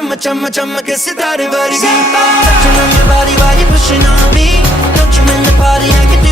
chumma chumma chumma ke sitare vargi. Touching on your body while you're pushing on me. Don't you in the party, I can do